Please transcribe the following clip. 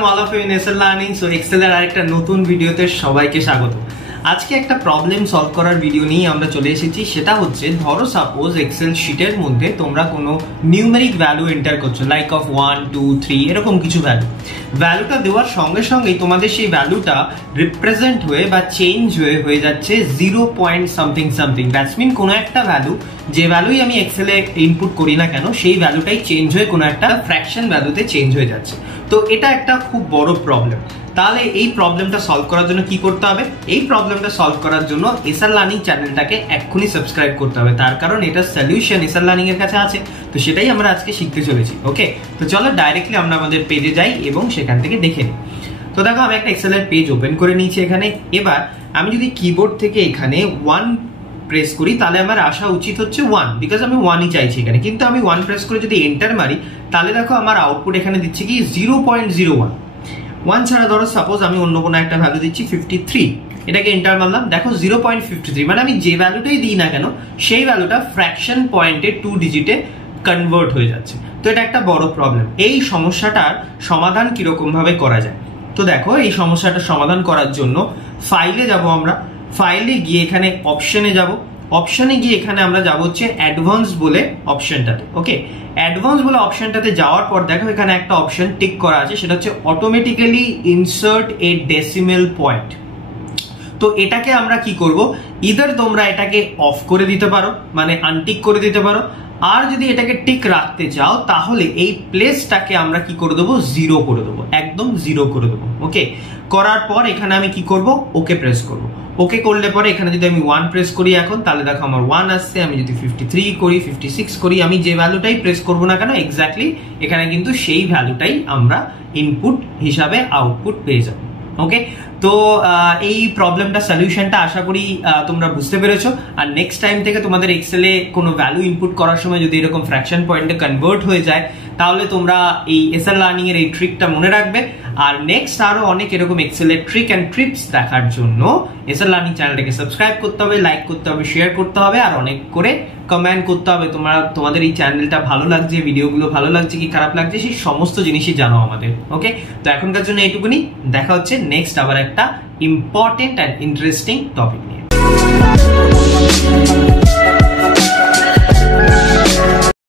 Welcome all of you in Excel learning. So এক্সেলের আরেকটা নতুন ভিডিওতে সবাইকে স্বাগত। আজকে একটা প্রবলেম সলভ করার ভিডিও নিয়ে আমরা চলে এসেছি। সেটা হচ্ছে, ধরো সাপোজ এক্সেল শিটের মধ্যে তোমরা কোনো নিউমেরিক ভ্যালু এন্টার করছো, লাইক অফ 1 2 3 এরকম কিছু ভ্যালুটা দেওয়ার সঙ্গে সঙ্গেই তোমাদের সেই ভ্যালুটা রিপ্রেজেন্ট হয়ে বা চেঞ্জ হয়ে যাচ্ছে 0 point something something. That's mean কোনো একটা ভ্যালু, যে ভ্যালুই আমি এক্সেলে ইনপুট করি না কেন, সেই ভ্যালুটাই চেঞ্জ হয়ে কোনো একটা ফ্র্যাকশন ভ্যালুতে চেঞ্জ হয়ে যাচ্ছে। তো এটা একটা খুব বড় প্রবলেম। তাহলে এই প্রবলেমটা সলভ করার জন্য কি করতে হবে? এই প্রবলেমটা সলভ করার জন্য এসআর লার্নিং চ্যানেলটাকে এক্ষুনি সাবস্ক্রাইব করতে হবে, তার কারণ এটার সলিউশন এসআর লার্নিং এর কাছে আছে। তো সেটাই আমরা আজকে শিখতে চলেছি। ওকে, তো চলো ডাইরেক্টলি আমরা আমাদের পেজে যাই এবং সেখান থেকে দেখে নিই। তো দেখো, আমি একটা এক্সেলের পেজ ওপেন করে নিয়েছি এখানে। এবার আমি যদি কিবোর্ড থেকে এখানে 1 প্রেস করি, তাহলে আমার আসা উচিত হচ্ছে 1, বিকজ আমি 1ই চাইছি এখানে। কিন্তু আমি 1 প্রেস করে যদি এন্টার মারি, তাহলে দেখো আমার আউটপুট এখানে দিচ্ছে কি 0.01। 1 ছাড়া ধরো সাপোজ আমি অন্য কোনো একটা ভ্যালু দিচ্ছি 53, এটাকে এন্টার মারলাম, দেখো 0.53। মানে আমি যে ভ্যালুটাই দিই না কেন, সেই ভ্যালুটা ফ্র্যাকশন পয়েন্টে 2 ডিজিটে কনভার্ট হয়ে যাচ্ছে। তো এটা একটা বড় প্রবলেম। এই সমস্যাটার সমাধান কিরকম ভাবে করা যায়? তো দেখো, এই সমস্যাটার সমাধান করার জন্য ফাইলে যাব আমরা। ফাইলে গিয়ে এখানে অপশনে যাব। অপশনে গিয়ে এখানে আমরা যাব হচ্ছে অ্যাডভান্স বলে অপশনটাতে। ওকে, অ্যাডভান্স বলে অপশনটাতে যাওয়ার পর দেখো এখানে একটা অপশন টিক করা আছে, সেটা হচ্ছে automatically insert a decimal point. তো এটাকে আমরা কি করব, ইদার তোমরা এটাকে অফ করে দিতে পারো, মানে আনটিক করে দিতে পারো, আর যদি এটাকে টিক রাখতে চাও তাহলে এই প্লেসটাকে আমরা কি করে দেবো, 0 করে দেবো, একদম 0 করে দেবো। ওকে, করার পর এখানে আমি কি করব, ওকে প্রেস করব। ওকে করলে পরে এখানে যদি আমি 1 প্রেস করি এখন, তাহলে দেখো আমার 1 আসছে। আমি যদি 53 করি, 56 করি, আমি যে ভ্যালুটাই প্রেস করবো না কেন, এক্স্যাক্টলি এখানে কিন্তু সেই ভ্যালুটাই আমরা ইনপুট হিসাবে আউটপুট পেয়ে যাবো। ওকে, তো এই প্রবলেমটা সলিউশনটা আশা করি তোমরা বুঝতে পেরেছো। আর নেক্সট টাইম থেকে তোমাদের এক্সেলে কোনো ভ্যালু ইনপুট করার সময় যদি এরকম ফ্র্যাকশন পয়েন্টে কনভার্ট হয়ে যায়, তাহলে তোমরা এই এসআর লার্নিং এর এই ট্রিকটা মনে রাখবে। আর নেক্সট আরো অনেক এরকম এক্সেলের ট্রিক এন্ড ট্রিপস দেখার জন্য এসআর লার্নিং চ্যানেলটাকে সাবস্ক্রাইব করতে হবে, লাইক করতে হবে, শেয়ার করতে হবে, আর অনেক করে কমেন্ট করতে হবে। তোমাদের এই চ্যানেলটা ভালো লাগছে, ভিডিওগুলো ভালো লাগছে কি খারাপ লাগছে, সেই সমস্ত জিনিসই জানো আমাদের। ওকে, তো এখনকার জন্য এইটুকুনি। দেখা হচ্ছে নেক্সট আবার একটা ইম্পর্টেন্ট অ্যান্ড ইন্টারেস্টিং টপিক নিয়ে।